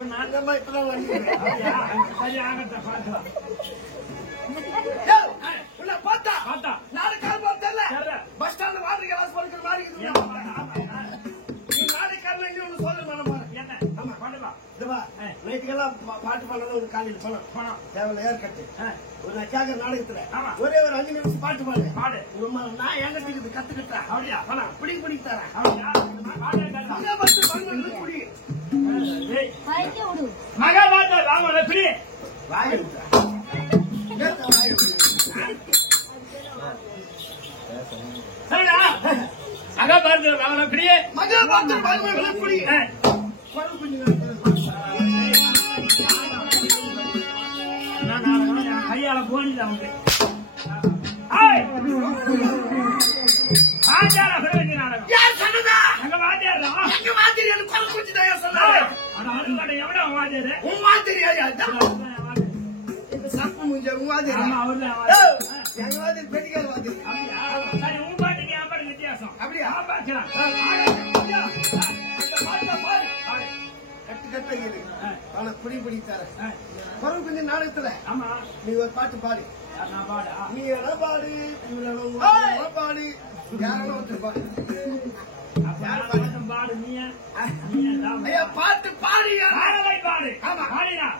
நாங்கம்மா இப்பதான் உள்ள பார்த்தா நாலு கால் பார்த்தல பஸ் ஸ்டாண்ட் வாட்டர் கிளாஸ் போடுற மாதிரி நாளை காலையில இங்க ஒண்ணு சொல்லுங்க என்ன ஆமா பண்ணலாம் இதுவா நைட்டுக்கெல்லாம் பாட்டு பாடணும் ஒரு காலையில் பணம் தேவையில்ல ஏர் கட்டு ஒரு நான் கேட்கற நாடகத்துல ஒரே ஒரு 5 நிமிஷம் பாட்டு பாடு நான் எங்கிட்ட கத்துக்கிட்டேன் அப்படியா பணம் பிடி தரேன் குடி மகாபாரத ராமன் எப்படி மகாபாரத ராமன் எப்படி மகாபாரத ராமன் எப்படி கையால போனில அவங்க யார் சொன்னதா எங்க வாத்தியார் குரல் குச்சி தயா சொன்னாரு எவடா வாத்தியாரு உன் வாத்தியாரியா சாப்பு முஞ்ச உன் வாத்தியார் எங்க வாத்தியார் பெட்டிக்கார வாத்தியார் உன் பாட்டுக்கு என் பாட்டு வித்தியாசம் அப்படியா பாக்கலாம் கட்டு ஆனா பிடி தர குரல் குஞ்சு நாடகத்துல ஆமா நீ ஒரு பாட்டு பாடு நீ என்ன பாடு பாடு யாரோ பாடு பாடு நீ பாட்டு பாடு பாடு ஆமா பாடினா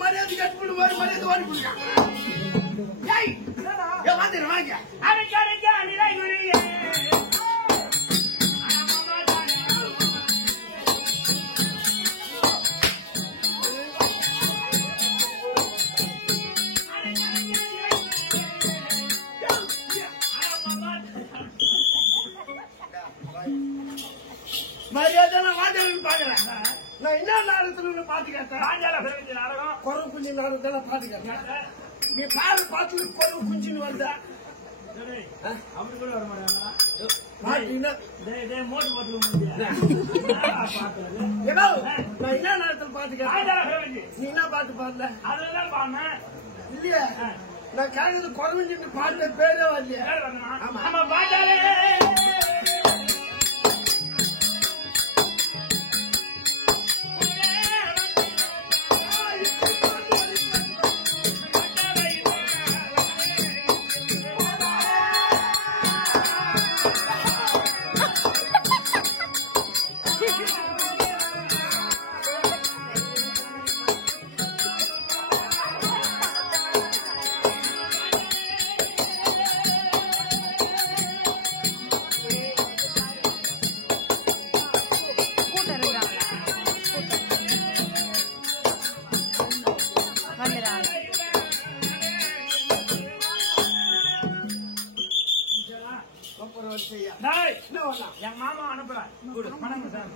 மரியாதை கட்டு மரியாதை வாடி வாங்க மரியாதை வாஜாவின் பாக்குறேன் நான் என்ன நாடகத்துல பாட்டு கேட்டேன் குரல் குஞ்சு நாடகத்துல பாட்டு கேட்டேன் நீ பாரு பாத்து குரல் குஞ்சுன்னு வந்த அப்படி கூட வர மாட்டாங்க நான் என்ன நேரத்தில் பாட்டு கேட்டேன் நீ என்ன பாட்டு பாடல அதெல்லாம் பாடுன இல்லையா நான் கேட்கறது குரல் பாட்டு பேரே வரலையா ஆமா பாட்டாலே எங்க மாமா அனுப்புறேன். பணம் சார்.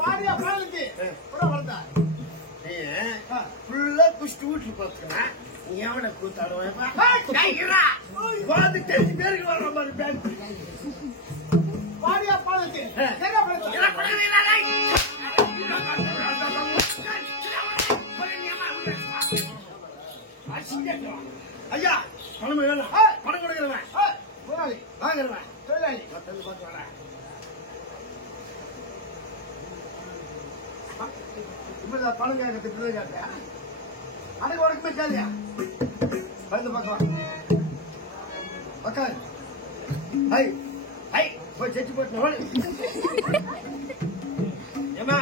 பாரியா பாலுக்கு வளர்த்தா ஃபுல்லா குஷ்டு வீட்டுல பாத்துக்கிறேன். நீ எவனை கூத்தாடுவேன் தெரிஞ்சு பேருக்கு வர்ற மாதிரி பேங்க் பாரியா பாலுக்கு ஐயா பணம் வேணும். பணம் கொடுக்கிறவன் முதலாளி வாங்குறவன் தொழிலாளி பார்த்து வரேன். இப்பதான் பணம் கேட்கறது கேட்டேன். அடகு உடக்குமே கேளியா வந்து பார்க்கலாம். உக்காரு. ஐ ஐ போய் செச்சு போட்டு ஓடி. ஏமா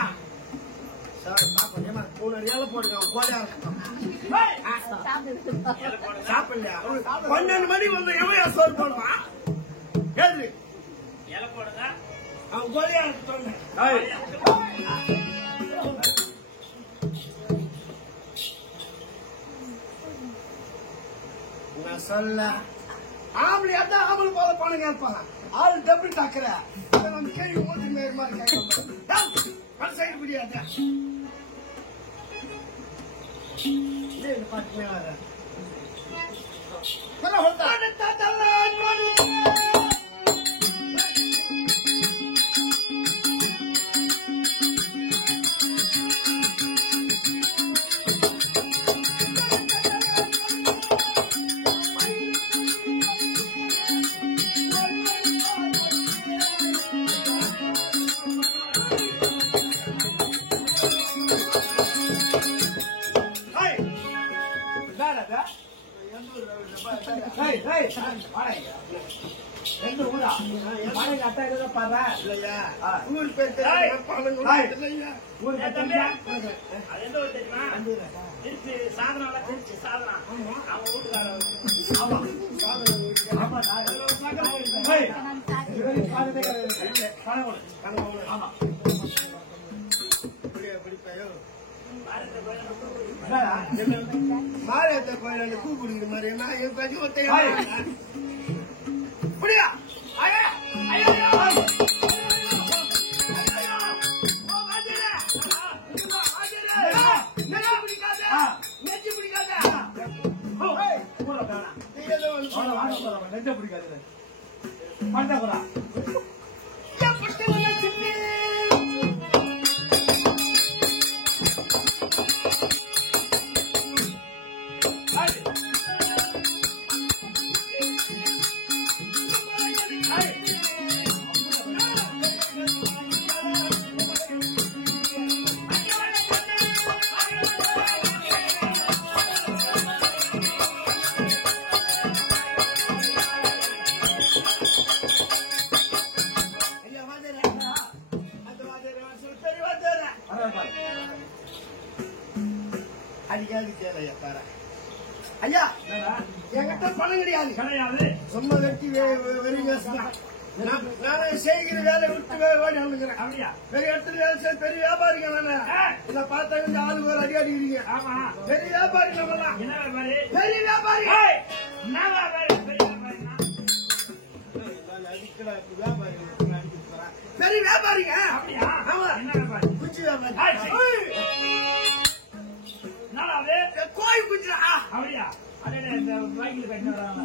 ஏமா உன்னோட இலை போடுங்க. கோடையா சாப்பிடலையா? 12 மணி வந்து எவையா சோறு போடுவான்? கேள்வி இலை போடுங்க. அவன் கோடையா சொன்னேன். நான் சொல்ல ஆம்பளை அதான் ஆம்பளை போல பணம் கேட்பாங்க. ஆள் டபுள் டாக்குற நம்ம கேள்வி மூஞ்சி மேல் மாதிரி கேட்க சைடு பிடிக்காத பாட்டு மேல மாரியத்த கோயில பூ குடிக்கிற மாதிரி நான் என் பஞ்சு புரியா நெஞ்சு பிடிக்காது அடிக்காது கேளையா பாரு. ஐயா என்கிட்ட பணம் கிடையாது. சும்மா வெட்டி வெளியே நானே செய்கிற வேலை விட்டு ஓடி வந்துக்கிறேன். அப்படியா பெரிய இடத்துல வேலை செய்ய பெரிய வியாபாரிங்க நானே. இதை பார்த்தா இந்த ஆளு வேலை அடி அடிக்கிறீங்க. ஆமா பெரிய வியாபாரி நம்மலாம். என்ன வியாபாரி? பெரிய வியாபாரி. பெரிய வியாபாரிங்க. அப்படியா? ஆமா. என்ன வியாபாரி? குச்சி வியாபாரி. கோயில் குச்சிரா. அப்படியா?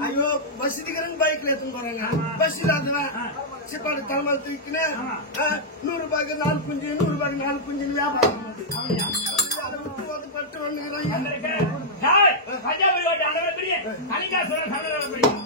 ஐயோ பஸ் டிக்கெட் பைக்ல எடுத்துன்னு போறாங்க. பஸ் இல்லாதவன் சிப்பாடு தலைமையில் தூக்கின்னு 100 ரூபாய்க்கு 4 குஞ்சு 100 ரூபாய்க்கு 4 குஞ்சு வியாபாரம். அதை விட்டு வந்து பட்டு வந்துக்கிறோம்.